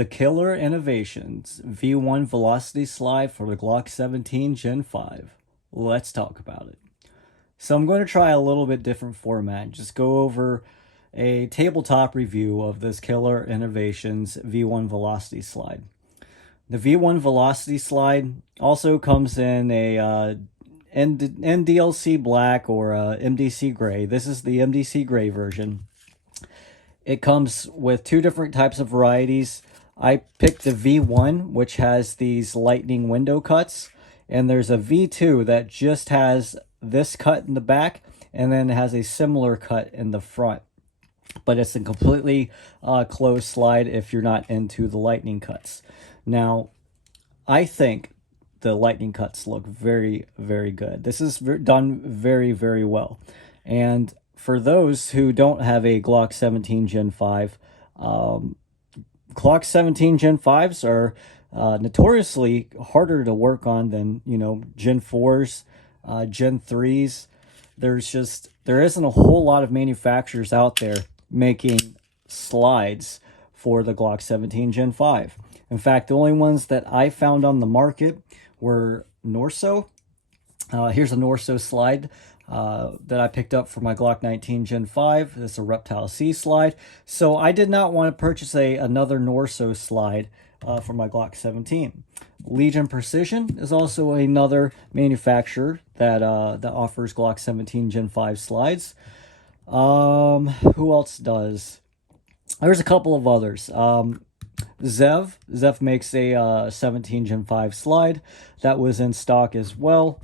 the Killer Innovations V1 Velocity Slide for the Glock 17 Gen 5. Let's talk about it. So I'm going to try a little bit different format. Just go over a tabletop review of this Killer Innovations V1 Velocity Slide. The V1 Velocity Slide also comes in a NDLC Black or MDC Gray. This is the MDC Gray version. It comes with two different types of varieties. I picked the V1, which has these lightning window cuts, and there's a V2 that just has this cut in the back and then has a similar cut in the front. But it's a completely closed slide if you're not into the lightning cuts. Now, I think the lightning cuts look very, very good. This is done very, very well. And for those who don't have a Glock 17 Gen 5, Glock 17 Gen 5s are notoriously harder to work on than, Gen 4s, Gen 3s. There isn't a whole lot of manufacturers out there making slides for the Glock 17 Gen 5. In fact, the only ones that I found on the market were Norsso. Here's a Norsso slide that I picked up for my Glock 19 Gen 5. It's a Reptile C slide. So I did not want to purchase another Norsso slide for my Glock 17. Legion Precision is also another manufacturer that offers Glock 17 Gen 5 slides. Who else does? There's a couple of others. Zev makes a 17 Gen 5 slide that was in stock as well.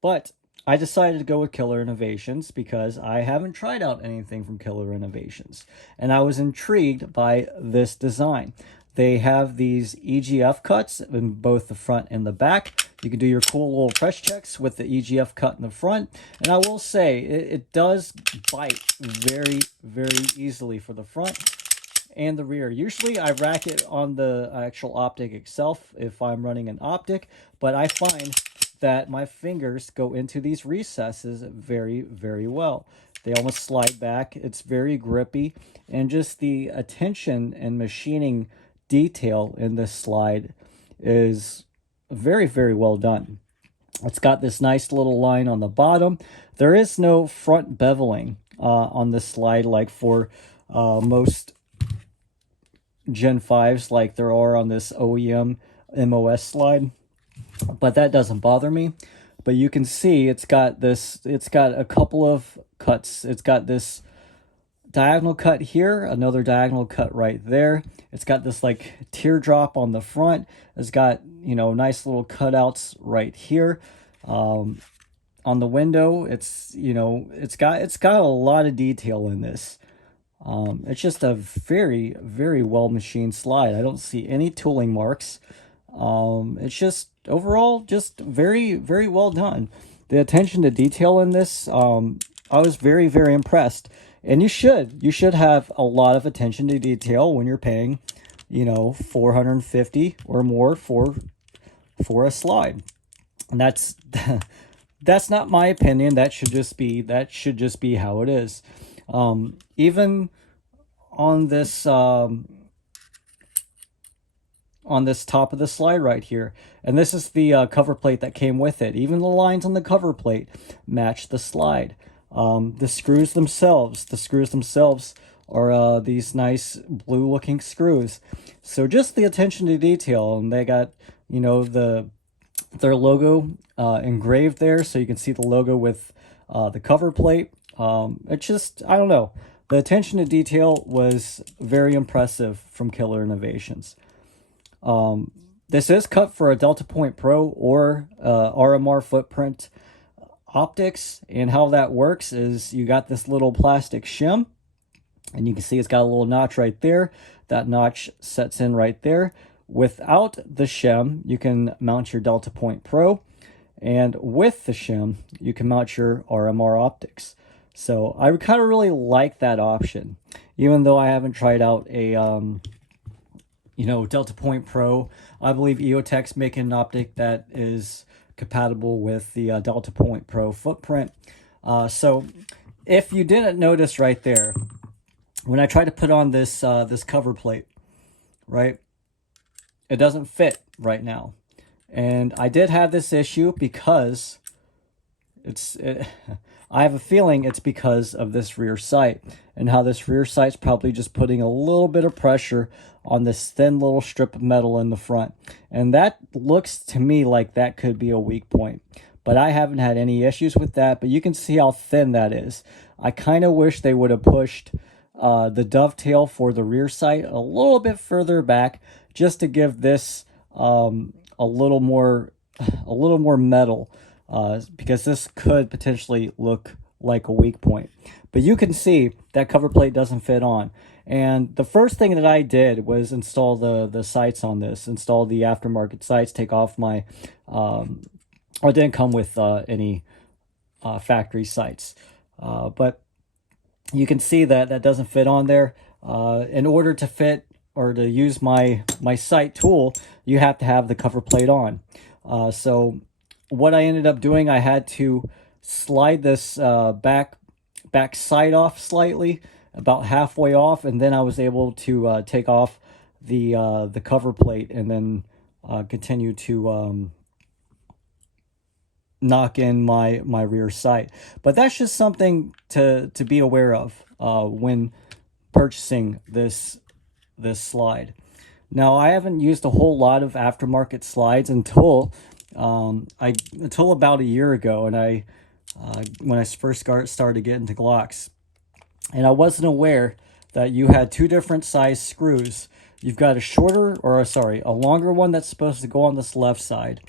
But I decided to go with Killer Innovations because I haven't tried out anything from Killer Innovations. And I was intrigued by this design. They have these EGF cuts in both the front and the back. You can do your cool little press checks with the EGF cut in the front. And I will say, it does bite very, very easily for the front and the rear. Usually I rack it on the actual optic itself if I'm running an optic, but I find that my fingers go into these recesses very, very well. They almost slide back. It's very grippy, and just the attention and machining detail in this slide is very, very well done. It's got this nice little line on the bottom. There is no front beveling on this slide like for most Gen 5s like there are on this OEM MOS slide, but that doesn't bother me. But you can see it's got a couple of cuts. It's got this diagonal cut here, another diagonal cut right there. It's got this like teardrop on the front. It's got, nice little cutouts right here. On the window, it's got a lot of detail in this. It's just a very, very well machined slide. I don't see any tooling marks. It's just overall just very, very well done. The attention to detail in this, I was very, very impressed. And you should have a lot of attention to detail when you're paying, $450 or more for a slide. And that's not my opinion. That should just be how it is. Even on this top of the slide right here, and this is the cover plate that came with it. Even the lines on the cover plate match the slide. The screws themselves are these nice blue looking screws. So just the attention to detail, and they got their logo engraved there, so you can see the logo with the cover plate. It's just, I don't know. The attention to detail was very impressive from Killer Innovations. This is cut for a Delta Point Pro or RMR footprint optics, and how that works is you got this little plastic shim, and you can see it's got a little notch right there. That notch sets in right there. Without the shim, you can mount your Delta Point Pro, and with the shim, you can mount your RMR optics. So I kind of really like that option, even though I haven't tried out a Delta Point Pro. I believe EOTech's making an optic that is compatible with the Delta Point Pro footprint. So if you didn't notice right there, when I try to put on this cover plate, right, it doesn't fit right now. And I did have this issue because I have a feeling it's because of this rear sight and how this rear sight's probably just putting a little bit of pressure on this thin little strip of metal in the front. And that looks to me like that could be a weak point. But I haven't had any issues with that, but you can see how thin that is. I kind of wish they would have pushed the dovetail for the rear sight a little bit further back just to give this a little more metal, because this could potentially look like a weak point. But you can see that cover plate doesn't fit on. And the first thing that I did was install the sights on this, install the aftermarket sights, take off my, it didn't come with any factory sights. But you can see that that doesn't fit on there. In order to fit or to use my sight tool, you have to have the cover plate on. So what I ended up doing, I had to slide this back side off slightly, about halfway off, and then I was able to take off the cover plate and then continue to knock in my rear sight. But that's just something to be aware of when purchasing this slide. Now, I haven't used a whole lot of aftermarket slides until about a year ago, and when I first started getting into Glocks, and I wasn't aware that you had two different size screws. You've got a longer one that's supposed to go on this left side,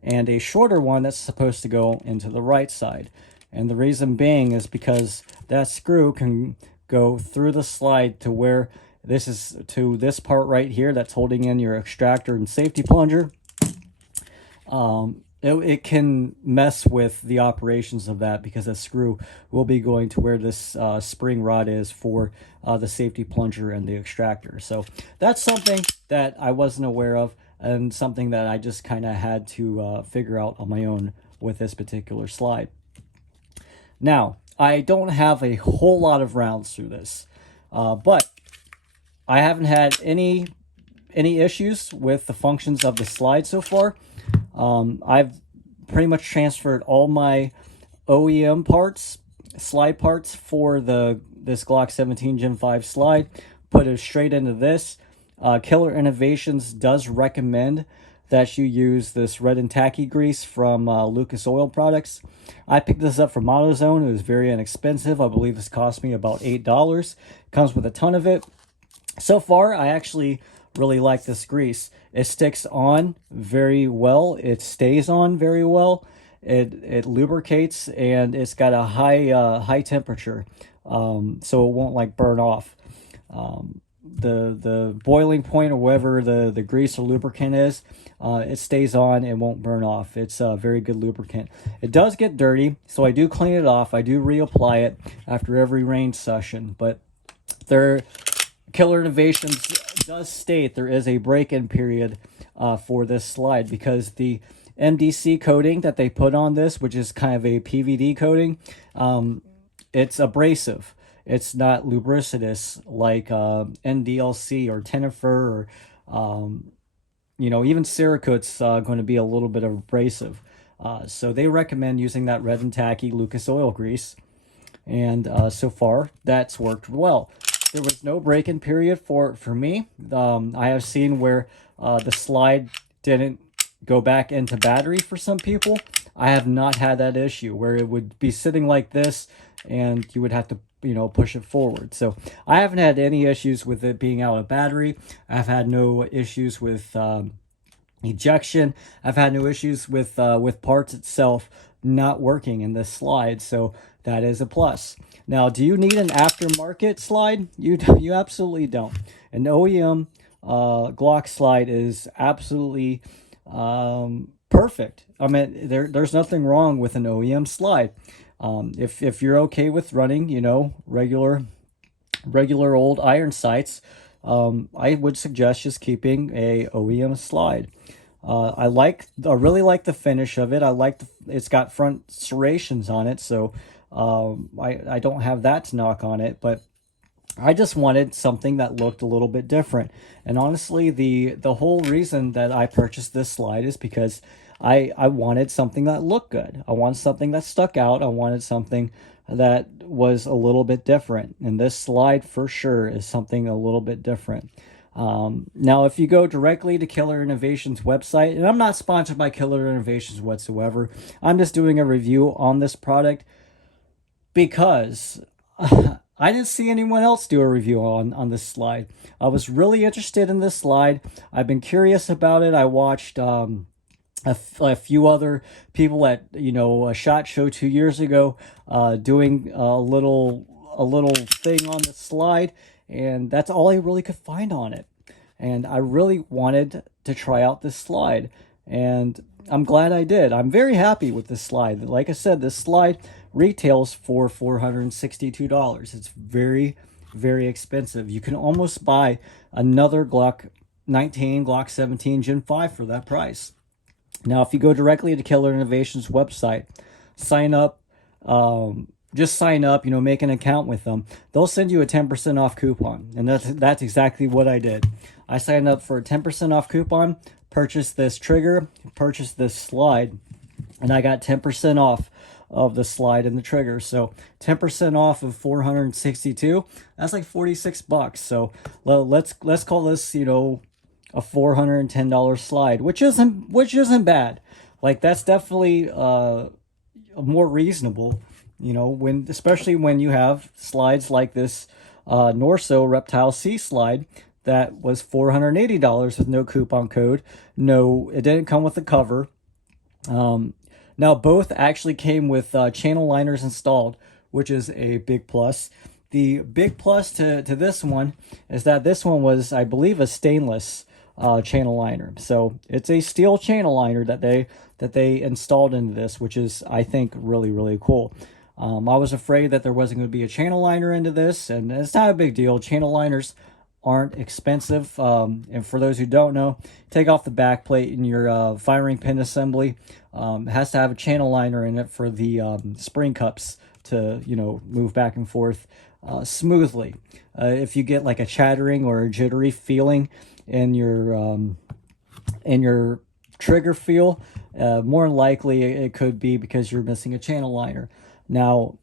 and a shorter one that's supposed to go into the right side. And the reason being is because that screw can go through the slide to where this is, to this part right here that's holding in your extractor and safety plunger. It can mess with the operations of that because the screw will be going to where this spring rod is for the safety plunger and the extractor. So that's something that I wasn't aware of, and something that I just kind of had to figure out on my own with this particular slide. Now, I don't have a whole lot of rounds through this, but I haven't had any issues with the functions of the slide so far. I've pretty much transferred all my OEM parts, slide parts for this Glock 17 Gen 5 slide, put it straight into this. Killer Innovations does recommend that you use this red and tacky grease from Lucas Oil Products. I picked this up from AutoZone. It was very inexpensive. I believe this cost me about $8. Comes with a ton of it. So far, I actually really like this grease. It sticks on very well. It stays on very well. It lubricates, and it's got a high temperature, so it won't like burn off. The boiling point or whatever the grease or lubricant is, it stays on and won't burn off. It's a very good lubricant. It does get dirty, so I do clean it off. I do reapply it after every range session, but Killer Innovations does state there is a break-in period for this slide, because the MDC coating that they put on this, which is kind of a PVD coating, it's abrasive. It's not lubricitous like NDLC or Tenifer or even Cerakote's going to be a little bit of abrasive. So they recommend using that red and tacky Lucas oil grease, and so far that's worked well. There was no break-in period for me. I have seen where the slide didn't go back into battery for some people. I have not had that issue where it would be sitting like this and you would have to push it forward. So I haven't had any issues with it being out of battery. I've had no issues with ejection. I've had no issues with parts itself not working in this slide. So that is a plus. Now, do you need an aftermarket slide? You absolutely don't. An OEM Glock slide is absolutely perfect. I mean, there's nothing wrong with an OEM slide. If you're okay with running, regular old iron sights, I would suggest just keeping a OEM slide. I really like the finish of it. It's got front serrations on it, so I don't have that to knock on it, but I just wanted something that looked a little bit different. And honestly, the whole reason that I purchased this slide is because I wanted something that looked good. I wanted something that stuck out. I wanted something that was a little bit different. And this slide for sure is something a little bit different. Now, if you go directly to Killer Innovations website, and I'm not sponsored by Killer Innovations whatsoever, I'm just doing a review on this product because I didn't see anyone else do a review on this slide. I was really interested in this slide. I've been curious about it. I watched a few other people at a SHOT Show 2 years ago doing a little thing on the slide, and that's all I really could find on it. And I really wanted to try out this slide, and I'm glad I did. I'm very happy with this slide. Like I said, this slide retails for $462. It's very, very expensive. You can almost buy another Glock 19, Glock 17 Gen 5 for that price. Now, if you go directly to Killer Innovations website, sign up, just sign up, make an account with them. They'll send you a 10% off coupon. And that's exactly what I did. I signed up for a 10% off coupon, purchased this trigger, purchased this slide, and I got 10% off of the slide and the trigger. So 10% off of 462, that's like $46. So let's call this, a $410 slide, which isn't bad. Like, that's definitely more reasonable, especially when you have slides like this Norsso Reptile C slide that was $480 with no coupon code. No, it didn't come with a cover. Now, both actually came with channel liners installed, which is a big plus. The big plus to this one is that this one was, I believe, a stainless channel liner. So it's a steel channel liner that they installed into this, which is, I think, really, really cool. I was afraid that there wasn't going to be a channel liner into this, and it's not a big deal. Channel liners aren't expensive. And for those who don't know, take off the back plate in your firing pin assembly. It has to have a channel liner in it for the spring cups to move back and forth smoothly. If you get like a chattering or a jittery feeling in your trigger feel, more than likely it could be because you're missing a channel liner. Now,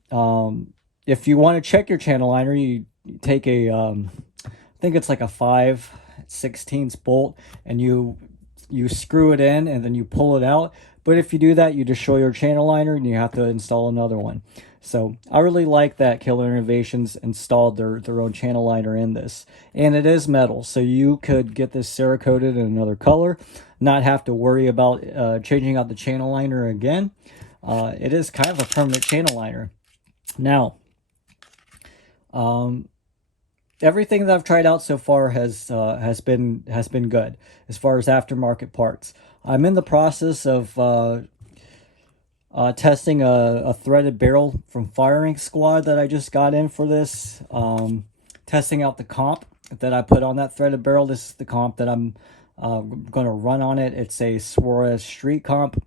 if you want to check your channel liner, you take a I think it's like a 5/16 bolt, and you screw it in and then you pull it out. But if you do that, you destroy your channel liner and you have to install another one. So I really like that Killer Innovations installed their own channel liner in this. And it is metal, so you could get this Cerakoted in another color, not have to worry about changing out the channel liner again. It is kind of a permanent channel liner. Now, everything that I've tried out so far has been good as far as aftermarket parts. I'm in the process of testing a threaded barrel from Firing Squad that I just got in for this. Testing out the comp that I put on that threaded barrel. This is the comp that I'm going to run on it. It's a Suarez Street comp,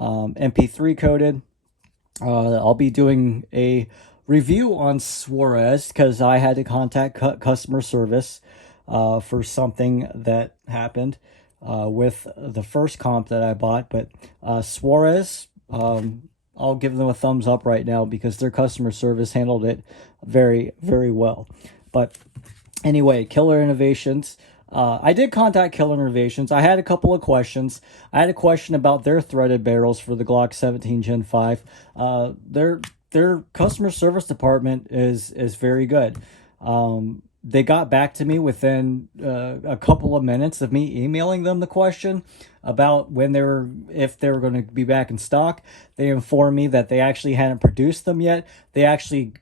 MP3 coated. I'll be doing a review on Suarez because I had to contact customer service for something that happened with the first comp that I bought. But Suarez, I'll give them a thumbs up right now because their customer service handled it very, very well. But anyway, Killer Innovations. I did contact Killer Innovations. I had a couple of questions. I had a question about their threaded barrels for the Glock 17 Gen 5. Their customer service department is very good. They got back to me within a couple of minutes of me emailing them the question about if they were going to be back in stock. They informed me that they actually hadn't produced them yet. They actually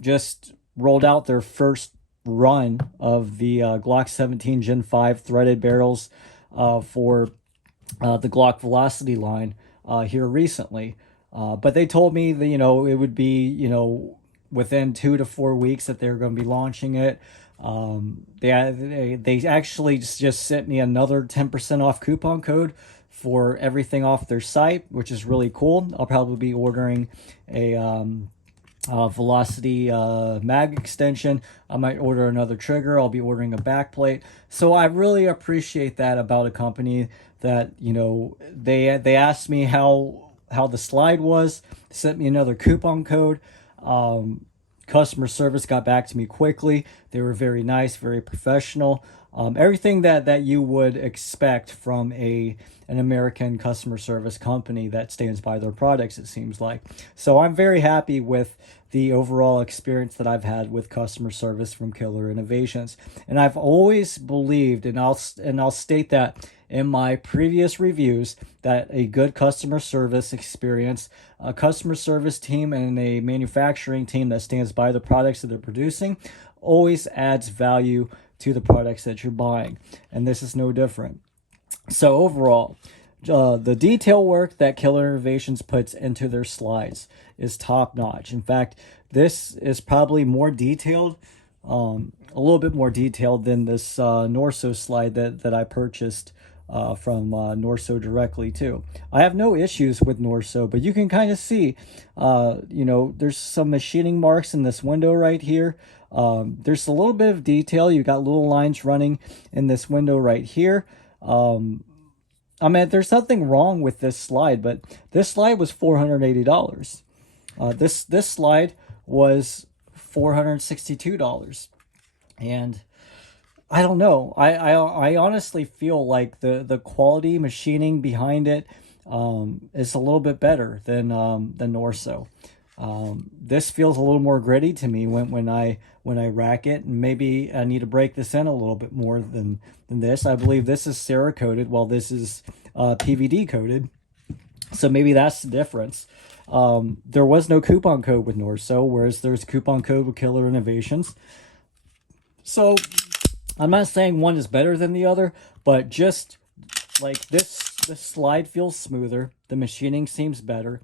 just rolled out their first run of the Glock 17 Gen 5 threaded barrels for the Glock Velocity line here recently. But they told me that, it would be, within 2 to 4 weeks that they're going to be launching it. They actually just sent me another 10% off coupon code for everything off their site, which is really cool. I'll probably be ordering a velocity mag extension. I might order another trigger. I'll be ordering a backplate. So I really appreciate that about a company that, you know, they asked me how the slide was, sent me another coupon code. Customer service got back to me quickly. They were very nice, very professional. Everything that you would expect from an American customer service company that stands by their products, it seems like. So I'm very happy with the overall experience that I've had with customer service from Killer Innovations. And I've always believed, and I'll state that in my previous reviews, that a good customer service experience, a customer service team and a manufacturing team that stands by the products that they're producing always adds value to the products that you're buying. And this is no different. So overall, the detail work that Killer Innovations puts into their slides is top notch. In fact, this is probably more detailed, a little bit more detailed than this Norsso slide that I purchased from Norsso directly too. I have no issues with Norsso, but you can kind of see, you know, there's some machining marks in this window right here. There's a little bit of detail. You got little lines running in this window right here. I mean, there's nothing wrong with this slide, but this slide was $480. This slide was $462, and I don't know. I honestly feel like the quality machining behind it is a little bit better than Norsso. This feels a little more gritty to me when I rack it, and maybe I need to break this in a little bit more than this. I believe this is Cerakoted while this is PVD coated, so maybe that's the difference. There was no coupon code with Norsso, whereas there's a coupon code with Killer Innovations. So I'm not saying one is better than the other, but just like this slide feels smoother. The machining seems better.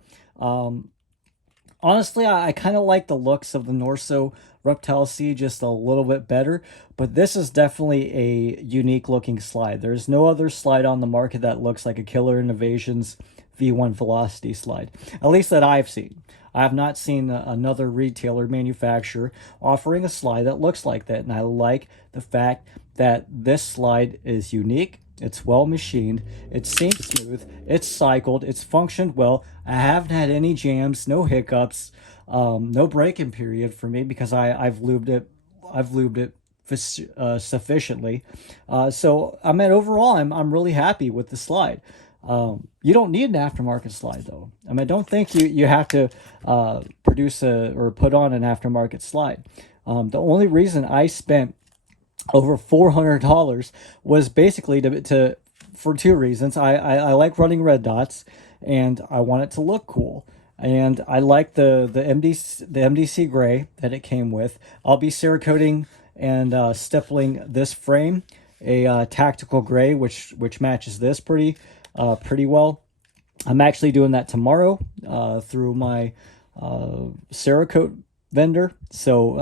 Honestly, I kind of like the looks of the Norsso Reptile C just a little bit better, but this is definitely a unique looking slide. There's no other slide on the market that looks like a Killer Innovations V1 Velocity slide, at least that I've seen. I have not seen another retailer manufacturer offering a slide that looks like that, and I like the fact that this slide is unique. It's well machined, it seems smooth, it's cycled, it's functioned well. I haven't had any jams, no hiccups, no break-in period for me because I've lubed it sufficiently. So I mean, overall, I'm really happy with the slide. You don't need an aftermarket slide though. I mean, I don't think you have to produce or put on an aftermarket slide. The only reason I spent over $400 was basically for two reasons. I like running red dots, and I want it to look cool. And I like the MDC gray that it came with. I'll be Cerakoting and stippling this frame a tactical gray, which matches this pretty well. I'm actually doing that tomorrow through my Cerakote vendor. So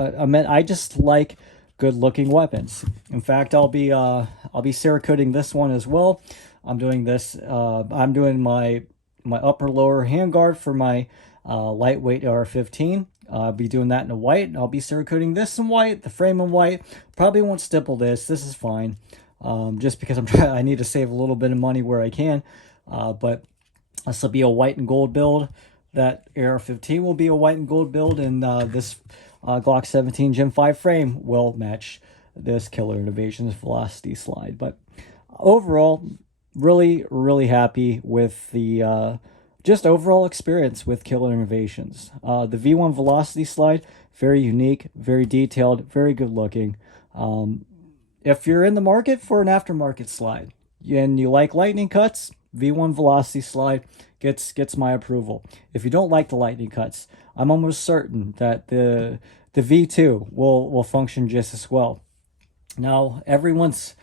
I just like good looking weapons. In fact, I'll be Cerakoting this one as well. I'm doing this. I'm doing my upper lower handguard for my lightweight AR-15. I'll be doing that in a white. I'll be Cerakoting this in white, the frame in white. Probably won't stipple this. This is fine. Just because I need to save a little bit of money where I can. But this will be a white and gold build. That AR-15 will be a white and gold build, and this Glock 17 Gen 5 frame will match this Killer Innovations Velocity slide. But overall, really happy with the just overall experience with Killer Innovations. The V1 Velocity slide, very unique, very detailed, very good looking. If you're in the market for an aftermarket slide and you like lightning cuts, V1 Velocity slide gets my approval. If you don't like the lightning cuts, I'm almost certain that the V2 will function just as well. Now, everyone's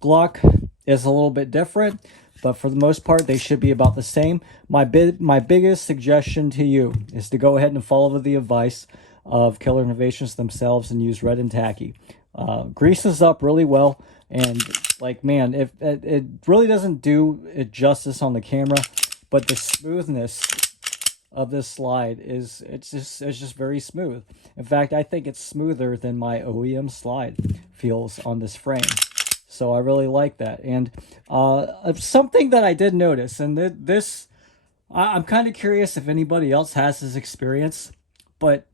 Glock is a little bit different, but for the most part, they should be about the same. My biggest suggestion to you is to go ahead and follow the advice of Killer Innovations themselves and use red and tacky. Greases up really well, and like, man, if it really doesn't do it justice on the camera, but the smoothness of this slide is it's just very smooth. In fact, I think it's smoother than my OEM slide feels on this frame. So I really like that. And something that I did notice, and this I'm kind of curious if anybody else has this experience, but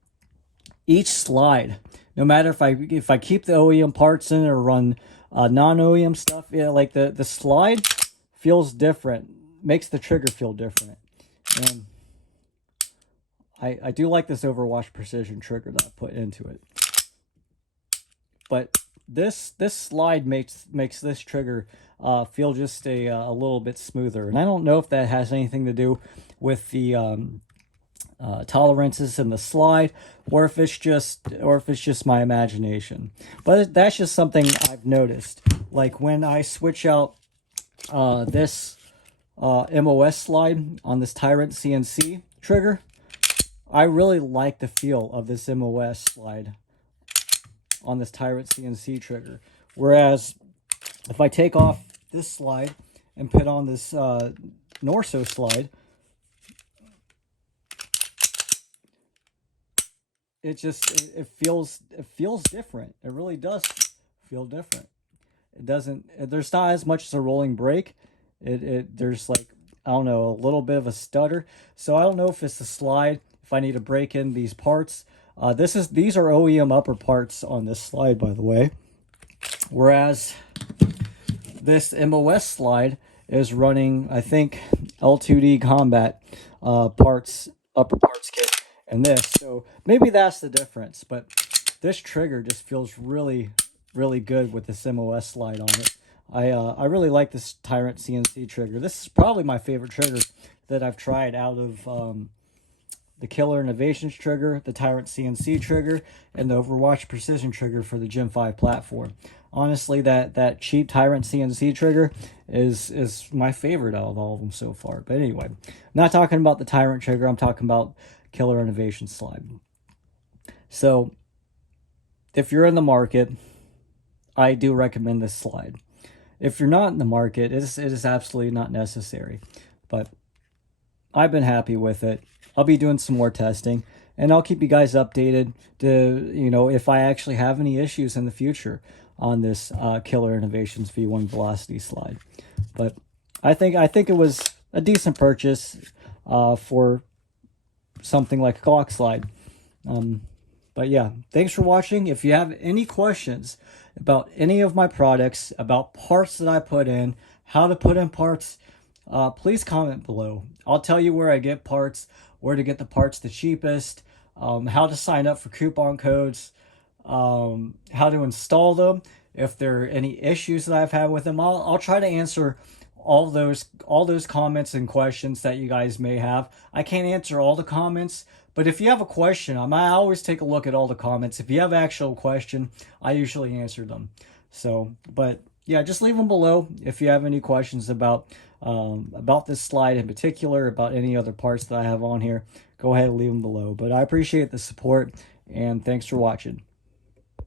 each slide, no matter if I keep the OEM parts in or run non OEM stuff, yeah, like the slide feels different, makes the trigger feel different. And I do like this Overwatch precision trigger that I put into it. But this slide makes this trigger feel just a little bit smoother. And I don't know if that has anything to do with the tolerances in the slide, or if it's just my imagination. But that's just something I've noticed. Like when I switch out this MOS slide on this Tyrant CNC trigger, I really like the feel of this MOS slide on this Tyrant CNC trigger. Whereas if I take off this slide and put on this Norsso slide, it feels different. It really does feel different. It doesn't. There's not as much as a rolling brake. There's like, I don't know, a little bit of a stutter. So I don't know if it's the slide. If I need to break in these parts, these are OEM upper parts on this slide, by the way. Whereas this MOS slide is running, I think, L2D Combat parts, upper parts kit, and this. So maybe that's the difference. But this trigger just feels really, really good with this MOS slide on it. I really like this Tyrant CNC trigger. This is probably my favorite trigger that I've tried out of the Killer Innovations trigger, the Tyrant CNC trigger, and the Overwatch Precision trigger for the Gen 5 platform. Honestly, that cheap Tyrant CNC trigger is my favorite out of all of them so far. But anyway, I'm not talking about the Tyrant trigger. I'm talking about Killer Innovations slide. So if you're in the market, I do recommend this slide. If you're not in the market, it is absolutely not necessary. But I've been happy with it. I'll be doing some more testing, and I'll keep you guys updated to, if I actually have any issues in the future on this Killer Innovations V1 Velocity slide. But I think it was a decent purchase for something like a Glock slide. But yeah, thanks for watching. If you have any questions about any of my products, about parts that I put in, how to put in parts, please comment below. I'll tell you where I get parts, where to get the parts the cheapest, how to sign up for coupon codes, how to install them, if there are any issues that I've had with them. I'll try to answer all those comments and questions that you guys may have. I can't answer all the comments, but if you have a question, I always take a look at all the comments. If you have an actual question, I usually answer them. So, but yeah, just leave them below if you have any questions about this slide in particular, about any other parts that I have on here. Go ahead and leave them below. But I appreciate the support, and thanks for watching.